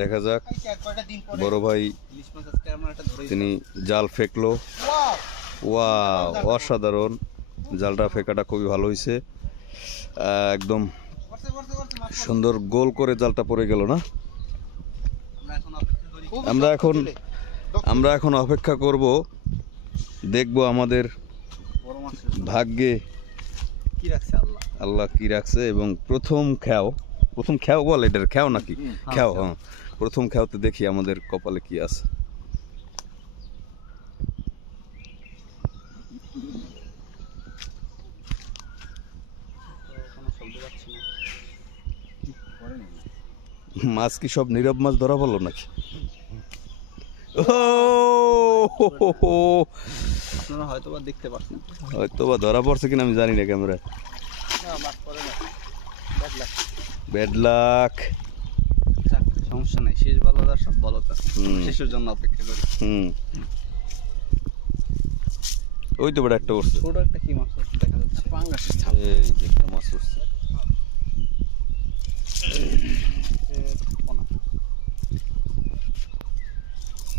দেখা যাক বড় ভাই তিনি জাল ফেকলো। ওয়াও, অসাধারণ, জালটা ফেকাটা খুবই ভালো হয়েছে। একদম সুন্দর গোল করে জালটা পড়ে গেল না। আমরা এখন অপেক্ষা করব, দেখব আমাদের ভাগ্যে আল্লাহ কি রাখছে। এবং প্রথম খেও বল, এটার খেও নাকি? খেও, হ্যাঁ, প্রথম খেওতে দেখি আমাদের কপালে কি আছে। মাছ কি সব নীরব মাছ ধরা বলো নাকি? আপনারা হয়তোবা দেখতে পাচ্ছেন, হয়তোবা ধরা পড়ছে কিনা আমি জানি না ক্যামেরায়। Bad luck. সমস্যা নাই, শেষ ভালো সব ভালো, শেষের জন্য অপেক্ষা করি। ওই তো বড় একটা উঠছে, ছোট একটা কি মাছ দেখা যাচ্ছে, পাঙ্গাসের ছাপ। এই যে একটা মাছ উঠছে,